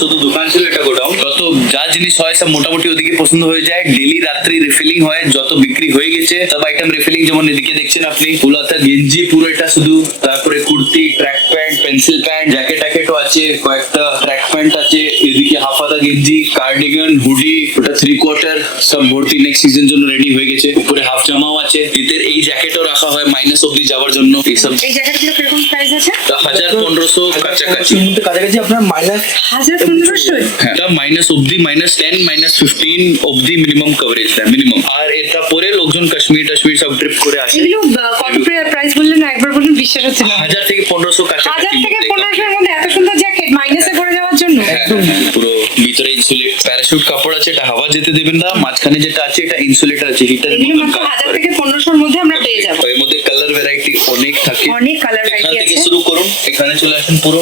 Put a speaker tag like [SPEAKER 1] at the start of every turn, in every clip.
[SPEAKER 1] শুধু দোকান ছিল এটা গোডাউন। যত যা জিনিস হয় সব মোটামুটি ওদিকে পছন্দ হয়ে যায়। ডেলি রাত্রি রিফিলিং হয়, যত বিক্রি হয়ে গেছে, সব আইটেম রিফিলিং যেমন এদিকে দেখছেন আপনি ফুলাতা গেঞ্জি, পুরো এটা শুধু, তারপরে kurti track pant pencil pant jacket ট্যাকেটও আছে কয়েকটা ট্র্যাক প্যান্ট আছে এদিকে হাফাদা গেঞ্জি কার্ডিগান হুডি ওটা থ্রি কোয়ার্টার সব ভর্তি নেক্সট সিজন জন্য রেডি হয়ে গেছে। উপরে হাফ জামাও আছে। শীতের এই জ্যাকেটও রাখা হয় মাইনাস অব্দি যাওয়ার জন্য। এইসব
[SPEAKER 2] এই জ্যাকেটগুলো কীরকম প্রাইস আছে?
[SPEAKER 1] হাজার পনেরোশো কাছাকাছি।
[SPEAKER 3] এর মধ্যে কাছাকাছি আপনার মাইনাস
[SPEAKER 2] হাজার পনেরোশো?
[SPEAKER 1] হ্যাঁ। মাইনাস অব্দি মাইনাস টেন মাইনাস ফিফটিন অব্দি মিনিমাম কভারেজ দেয় মিনিমাম আর এটা পরে লোকজন কাশ্মীর টাশ্মীর সব ট্রিপ করে আসে।
[SPEAKER 2] এগুলো কত প্রাইস বললেন? একবার বলুন বিশ্বাস হচ্ছে না
[SPEAKER 1] হাজার থেকে পনেরোশো
[SPEAKER 2] হাজার থেকে
[SPEAKER 1] মধ্যে পুরো ভিতরে ইনসুলেট প্যারাশুট কাপড় আছে এটা হাওয়া যেতে দেবেন না মাঝখানে যেটা আছে এটা ইনসুলেটর আছে হিটার
[SPEAKER 2] হাজার থেকে পনেরোশোর মধ্যে আমরা পেয়ে যাব।
[SPEAKER 1] এর মধ্যে কালার ভ্যারাইটি অনেক থাকে।
[SPEAKER 2] অনেক কালার ভ্যারাইটি আছে।
[SPEAKER 1] শুরু করুন এখানে চলে আসেন পুরো।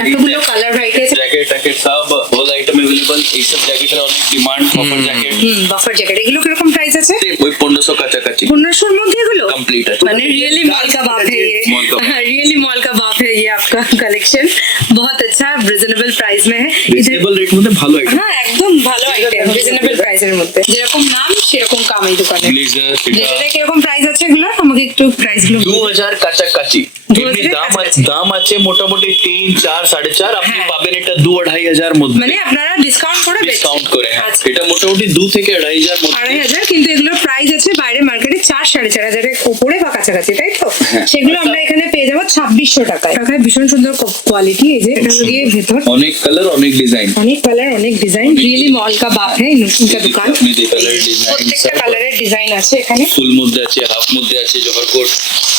[SPEAKER 2] এতগুলো কালার ভ্যারাইটি আছে
[SPEAKER 1] জ্যাকেট ট্যাকেট সব হোল আইটেম অ্যাভেলেবল এইসব জ্যাকেটের অনেক ডিমান্ড কপার জ্যাকেট
[SPEAKER 2] হুম বাফার জ্যাকেট এগুলো কিরকম প্রাইস আছে
[SPEAKER 1] ওই পনেরোশো কাছাকাছি
[SPEAKER 2] पन्द्रह মধ্যে এগুলো
[SPEAKER 1] কমপ্লিট আছে
[SPEAKER 2] मैंने रियली मॉल का बाप है ये
[SPEAKER 1] मॉल का बाप।
[SPEAKER 2] रियली मॉल का बाप है ये आपका कलेक्शन बहुत अच्छा रिजनेबल प्राइस में है इधर
[SPEAKER 1] রিজনেবল রেট মধ্যে ভালো আইটেম
[SPEAKER 2] হ্যাঁ একদম ভালো আইটেম রিজনেবল প্রাইসের মধ্যে যেরকম নাম সেরকম কাম এই দোকানে
[SPEAKER 1] ব্লেজার
[SPEAKER 2] ব্লেজারে কিরকম প্রাইস আছে এগুলো আমাকে একটু প্রাইসগুলো
[SPEAKER 1] দু হাজার কাছাকাছি। এমনি দাম আছে দাম আছে মোটামুটি তিন চার সাড়ে চার। আপনি
[SPEAKER 2] হ্যাঁ।
[SPEAKER 1] পাবেন এটা দু আড়াই হাজার মধ্যে।
[SPEAKER 2] মানে আপনারা ডিসকাউন্ট করে
[SPEAKER 1] ডিসকাউন্ট করে হ্যাঁ।
[SPEAKER 2] আচ্ছা।
[SPEAKER 1] এটা মোটামুটি দু থেকে আড়াই হাজার
[SPEAKER 2] আড়াই হাজার কিন্তু এগুলোর প্রাইস আছে বাইরে মার্কেটে চার সাড়ে চার হাজারের উপরে বা কাছাকাছি তাই তো?
[SPEAKER 1] হ্যাঁ।
[SPEAKER 2] সেগুলো আমরা এখানে পেয়ে যাব ছাব্বিশশো টাকায়। টাকায় ভীষণ সুন্দর কোয়ালিটি এই যে এটা গিয়ে ভেতর।
[SPEAKER 1] অনেক কালার অনেক ডিজাইন
[SPEAKER 2] অনেক কালার অনেক ডিজাইন রিয়েলি মল কা বাপ হ্যাঁ ইনকা দোকান। প্রত্যেকটা কালারের ডিজাইন আছে এখানে।
[SPEAKER 1] ফুল মধ্যে আছে হাফ মধ্যে আছে জহর কোট।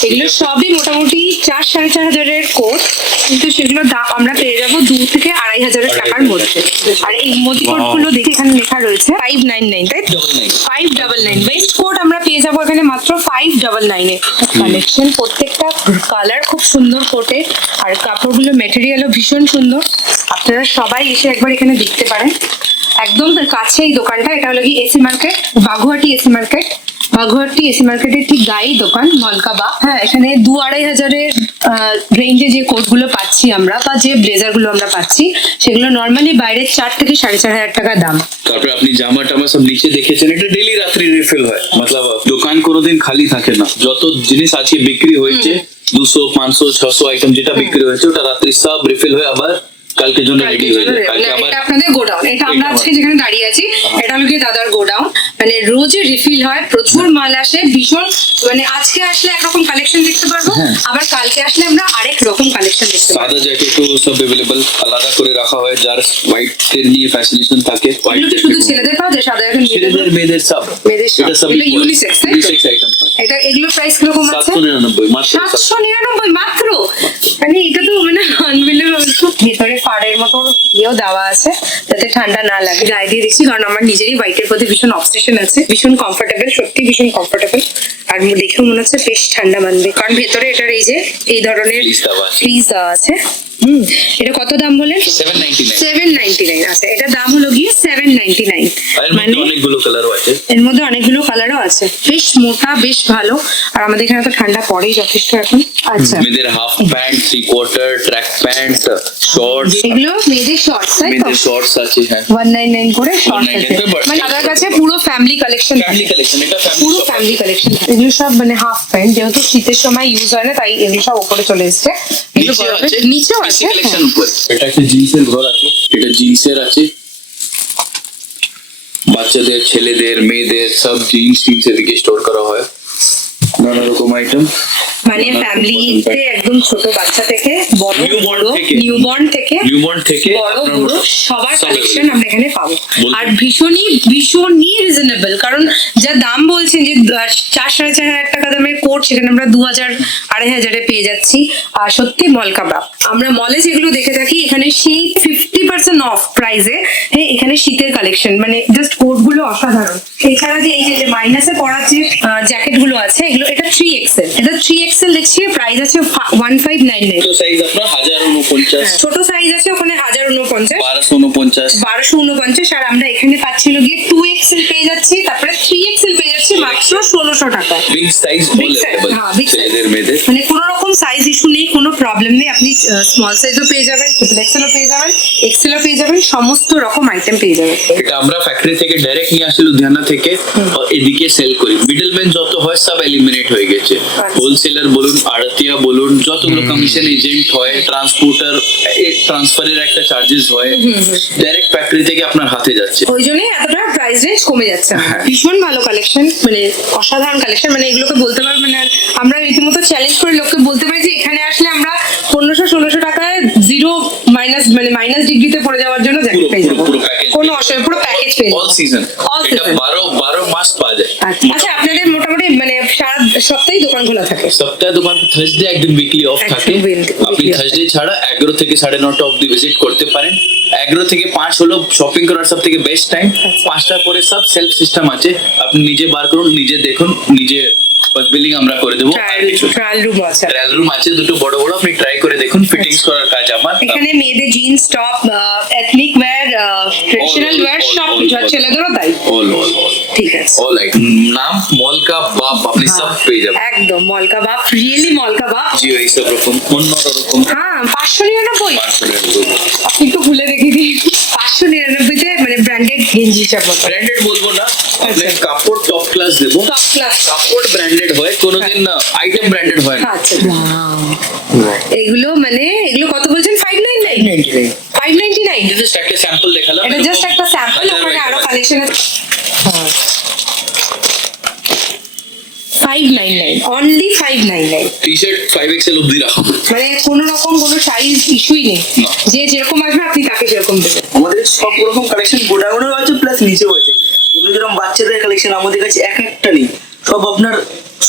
[SPEAKER 2] এগুলো সবই মোটামুটি চার সাড়ে চার হাজারের কোট কিন্তু সেগুলো দাম আমরা পেয়ে যাব দু থেকে আড়াই হাজারের টাকার মধ্যে। আর এই মোদি কোটগুলো দেখে এখানে লেখা রয়েছে ফাইভ নাইন নাইন তাই five double nine waistcoat আমরা পেয়ে যাব এখানে মাত্র ফাইভ ডাবল নাইনে কালেকশন প্রত্যেকটা কালার খুব সুন্দর কোটে আর কাপড়গুলো মেটেরিয়ালও ভীষণ সুন্দর। আপনারা সবাই এসে একবার এখানে দেখতে পারেন। একদম কাছেই দোকানটা, এটা হলো কি AC market Baguiati AC market Baguiati AC মার্কেটের ঠিক গায়ে দোকান মলকাবা হ্যাঁ এখানে দু আড়াই হাজারের রেঞ্জে যে কোটগুলো পাচ্ছি আমরা বা যে ব্লেজারগুলো আমরা পাচ্ছি সেগুলো নর্মালি বাইরের চার থেকে সাড়ে চার হাজার টাকা দাম।
[SPEAKER 1] তারপরে আপনি জামা টামা সব নিচে দেখেছেন এটা ডেলি রাত্রি রিফিল হয়। মতলব দোকান কোনোদিন খালি থাকে না। যত জিনিস আজকে বিক্রি হয়েছে দুশো পাঁচশো ছশো আইটেম যেটা বিক্রি হয়েছে ওটা রাত্রি সব রিফিল হয়ে আবার কালকের জন্য রেডি হয়ে যায় কালকে আবার
[SPEAKER 2] এটা আপনাদের গোডাউন। এটা আমরা আজকে যেখানে দাঁড়িয়ে আছি এটা হলো গিয়ে দাদার গোডাউন। মানে রোজই রিফিল হয় প্রচুর মাল আসে ভীষণ মানে আজকে আসলে একরকম কালেকশন দেখতে পারব
[SPEAKER 1] হ্যাঁ।
[SPEAKER 2] আবার কালকে আসলে আমরা আরেক রকম কালেকশন দেখতে পারব।
[SPEAKER 1] সাদা জ্যাকেটও সব অ্যাভেলেবল আলাদা করে রাখা হয় যার হোয়াইট এর নিয়ে ফ্যাসিনেশন থাকে।
[SPEAKER 2] কি শুধু ছেলেদের পাওয়া যায় সাদা এখন
[SPEAKER 1] ছেলেদের মেয়েদের সব
[SPEAKER 2] মেয়েদের সব।
[SPEAKER 1] এটা সব
[SPEAKER 2] তো?
[SPEAKER 1] ইউনিসেক্স আইটেম
[SPEAKER 2] এটা এগুলো প্রাইস কীরকম আছে?
[SPEAKER 1] সাতশো নিরানব্বই মাত্র
[SPEAKER 2] সাতশো নিরানব্বই মাত্র? মানে এটা তো মানে আনবিলিভেবল ভিতরে ফাড়ের মতো ইয়েও দেওয়া আছে যাতে ঠান্ডা না লাগে। গায়ে দিয়ে দিচ্ছি কারণ আমার নিজেরই হোয়াইটের প্রতি ভীষণ অবসেশন আছে ভীষণ কমফোর্টেবল সত্যি ভীষণ কমফোর্টেবল আর দেখেও মনে হচ্ছে বেশ ঠান্ডা মানবে। কারণ ভেতরে এটার এই যে এই ধরনের। ফ্রিজ দেওয়া আছে। হুম এটা কত দাম বলেন?
[SPEAKER 1] Seven ninety nine
[SPEAKER 2] seven ninety nine আচ্ছা এটা দাম হলো গিয়ে সেভেন নাইন মানে
[SPEAKER 1] অনেকগুলো কালারও আছে।
[SPEAKER 2] এর মধ্যে অনেকগুলো কালারও আছে। বেশ মোটা বেশ ভালো। আর আমাদের এখানে তো ঠান্ডা পড়েই যথেষ্ট এখন। আচ্ছা।
[SPEAKER 1] মেয়েদের half pant three quarter track pant shorts
[SPEAKER 2] এগুলো মেয়েদের শর্টস তাই
[SPEAKER 1] মেয়েদের শর্টস আছে হ্যাঁ।
[SPEAKER 2] ওয়ান নাইন নাইন করে শর্টস আছে। মানে দাদার কাছে পুরো ফ্যামিলি কালেকশন
[SPEAKER 1] ফ্যামিলি কালেকশন এটা
[SPEAKER 2] পুরো
[SPEAKER 1] ফ্যামিলি
[SPEAKER 2] কালেকশন এগুলো সব মানে হাফ প্যান্ট যেহেতু শীতের সময় ইউজ হয় না তাই এগুলো সব উপরে চলে এসছে।
[SPEAKER 1] নিচে আছে
[SPEAKER 2] নিচেও আছে?
[SPEAKER 1] কালেকশন উপর। এটা একটা জিন্সের ঘর আছে এটা জিন্সের আছে। বাচ্চাদের ছেলেদের মেয়েদের সব জিন্স টিন্স এদিকে স্টোর করা হয়। নানা রকম আইটেম
[SPEAKER 2] মানে ফ্যামিলিতে একদম ছোট বাচ্চা থেকে বড় বড়
[SPEAKER 1] থেকে।
[SPEAKER 2] নিউবর্ন থেকে
[SPEAKER 1] নিউবর্ন থেকে
[SPEAKER 2] বড় বড় সবার কালেকশন আমরা এখানে পাবো। আর ভীষণই ভীষণই রিজনেবল কারণ যা দাম বলছেন যে চার সাড়ে চার হাজার টাকা দামের কোট সেখানে আমরা দু হাজার আড়াই হাজারে পেয়ে যাচ্ছি। আর সত্যি মল কাবাব আমরা মলে যেগুলো দেখে থাকি এখানে সেই ফিফটি পার্সেন্ট অফ প্রাইসে হ্যাঁ এখানে শীতের কালেকশন মানে জাস্ট কোটগুলো অসাধারণ। এছাড়া যে এই যে মাইনাসে পড়ার যে জ্যাকেটগুলো আছে এগুলো এটা থ্রি এক্সেল এটা থ্রি এক্সেল দেখছি প্রাইস আছে
[SPEAKER 1] 1599 সাইজ আপনার হাজার উনপঞ্চাশ।
[SPEAKER 2] হ্যাঁ, ছোট সাইজ আছে ওখানে হাজার উনপঞ্চাশ।
[SPEAKER 1] বারোশো উনপঞ্চাশ।
[SPEAKER 2] বারোশো উনপঞ্চাশ আর আমরা এখানে পাচ্ছিল গিয়ে পেয়ে যাচ্ছি তারপরে থ্রি পেয়ে যাচ্ছি মাত্র
[SPEAKER 1] টাকা।
[SPEAKER 2] হ্যাঁ, মানে সাইজ ইস্যু নেই কোনো প্রবলেম নেই। আপনি স্মল পেয়ে যাবেন পেয়ে যাবেন পেয়ে যাবেন সমস্ত রকম আইটেম পেয়ে যাবেন।
[SPEAKER 1] এটা আমরা ফ্যাক্টরি থেকে ডাইরেক্ট নিয়ে লুধিয়ানা থেকে এদিকে সেল করি। যত হয় সব এলিমিনেট হয়ে গেছে।
[SPEAKER 2] আচ্ছা।
[SPEAKER 1] হোলসেলার বলুন আড়তিয়া বলুন যতগুলো কমিশন এজেন্ট হয় ট্রান্সপোর্টার ট্রান্সফারের একটা চার্জেস হয় ডাইরেক্ট ফ্যাক্টরি থেকে আপনার হাতে যাচ্ছে।
[SPEAKER 2] ওই জন্যই এতটা প্রাইস রেঞ্জ কমে যাচ্ছে।
[SPEAKER 1] হ্যাঁ।
[SPEAKER 2] ভীষণ ভালো কালেকশন মানে অসাধারণ কালেকশন মানে এগুলোকে বলতে পারব মানে আমরা রীতিমতো চ্যালেঞ্জ করে লোককে বলতে পারি যে এখানে আসলে আমরা পনেরোশো ষোলোশো টাকায় জিরো মাইনাস মানে মাইনাস ডিগ্রিতে পড়ে যাওয়ার জন্য জ্যাকেট পেয়ে যাব
[SPEAKER 1] পুরো- পুরো package
[SPEAKER 2] কোনো অসুবিধা পুরো প্যাকেজ পেয়ে
[SPEAKER 1] অল সিজন এটা
[SPEAKER 2] season।
[SPEAKER 1] বারো বারো মাস পাওয়া যায়।
[SPEAKER 2] আচ্ছা আচ্ছা, আপনাদের মোটামুটি মানে সারা সপ্তাহেই দোকান খোলা থাকে।
[SPEAKER 1] সপ্তাহে দোকান থার্সডে একদিন উইকলি অফ থাকে। আপনি থার্সডে ছাড়া এগারো থেকে সাড়ে নটা অব্দি ভিজিট করতে পারেন। এগারো থেকে পাঁচ হলো শপিং করার সব থেকে বেস্ট টাইম
[SPEAKER 2] আচ্ছা।
[SPEAKER 1] পাঁচটার পরে সব সেলফ সিস্টেম আছে। আপনি নিজে বার করুন নিজে দেখুন নিজে বিলিং আমরা করে দেবো।
[SPEAKER 2] ট্রায়াল রুম আছে।
[SPEAKER 1] ট্রায়াল রুম আছে দুটো বড় বড় আপনি ট্রাই করে দেখুন ফিটিংস করার কাজ আমার।
[SPEAKER 2] এখানে মেয়েদের jeans top ethnic
[SPEAKER 1] wear
[SPEAKER 2] traditional
[SPEAKER 1] wear
[SPEAKER 2] সব. ছেলেদেরও তাই।
[SPEAKER 1] অল অল
[SPEAKER 2] ঠিক আছে।
[SPEAKER 1] অল নাম মলকা বাপ আপনি সব পেয়ে যাবেন।
[SPEAKER 2] একদম মলকা বাপ রিয়েলি মলকা বাপ।
[SPEAKER 1] জি এই সব রকম অন্য রকম
[SPEAKER 2] হ্যাঁ পাঁচশো নিরানব্বই। আপনি একটু খুলে দেখে দিন। পাঁচশো নিরানব্বইতে মানে ব্র্যান্ডেড গেঞ্জি হিসাব
[SPEAKER 1] ব্র্যান্ডেড বলব না আপনার
[SPEAKER 2] আচ্ছা।
[SPEAKER 1] কাপড় টপ ক্লাস দেবো।
[SPEAKER 2] টপ ক্লাস
[SPEAKER 1] কাপড় ব্র্যান্ডেড হয় কোনোদিন আইটেম ব্র্যান্ডেড হয় না।
[SPEAKER 2] আচ্ছা এগুলো মানে এগুলো কত বলছেন? Five nine nine five ninety nine
[SPEAKER 1] just একটা স্যাম্পল দেখালাম।
[SPEAKER 2] এটা জাস্ট একটা স্যাম্পল
[SPEAKER 1] হাজার
[SPEAKER 2] ওখানে
[SPEAKER 1] আরও
[SPEAKER 2] কালেকশন আছে five nine nine only five nine nine
[SPEAKER 1] T shirt five XL অব্দি রাখা।
[SPEAKER 2] মানে কোনো রকম কোনো সাইজ ইস্যুই নেই। যে যেরকম আসবে আপনি তাকে সেরকম দেবেন।
[SPEAKER 3] আমাদের সব রকম কালেকশন গোডাউনেও আছে প্লাস নিচেও আছে। এগুলো যেরকম বাচ্চাদের কালেকশন আমাদের কাছে এক একটা নেই। সব আপনার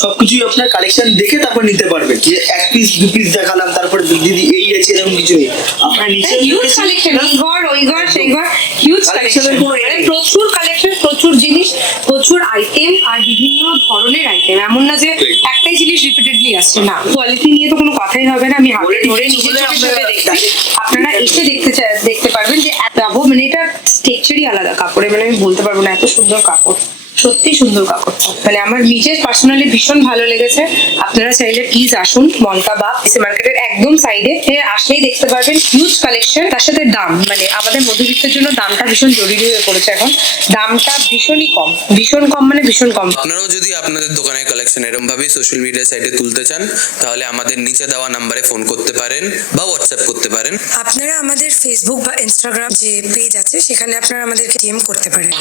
[SPEAKER 3] সবকিছুই আপনার কালেকশন দেখে তারপর নিতে পারবেন। যে এক পিস দু পিস দেখালাম তারপরে দিদি এই আছে এরকম কিছু নেই। আপনার নিচে
[SPEAKER 2] হিউজ কালেকশন এই ঘর ওই ঘর সেই ঘর হিউজ কালেকশন মানে প্রচুর কালেকশন প্রচুর জিনিস প্রচুর আইটেম আর বিভিন্ন ধরনের আইটেম এমন না যে একটাই জিনিস রিপিটেডলি আসছে। না কোয়ালিটি নিয়ে তো কোনো কথাই হবে না। আমি হাতে ধরে আপনারা এসে দেখতে দেখতে পারবেন যে এত মানে এটা টেকচারই আলাদা কাপড়ে। মানে আমি বলতে পারব না এত সুন্দর কাপড়। সত্যি সুন্দর কাপড়টা মানে আমার নিজের পার্সোনালি ভীষণ ভালো লেগেছে। আপনারা চাইলে প্লিজ আসুন মলকা বা এসে মার্কেটের একদম সাইডে আসলেই দেখতে পারবেন হিউজ কালেকশন তার সাথে দাম মানে আমাদের মধ্যবিত্তের জন্য দামটা ভীষণ জরুরি হয়ে পড়েছে এখন। দামটা ভীষণই কম ভীষণ কম মানে ভীষণ কম।
[SPEAKER 4] আপনারাও যদি আপনাদের দোকানের কালেকশন এরম ভাবে সোশ্যাল মিডিয়া সাইটে তুলতে চান তাহলে আমাদের নিচে দেওয়া নাম্বারে ফোন করতে পারেন বা হোয়াটসঅ্যাপ করতে পারেন।
[SPEAKER 5] আপনারা আমাদের ফেসবুক বা ইনস্টাগ্রাম যে পেজ আছে সেখানে আপনারা আমাদেরকে ডিএম করতে পারেন।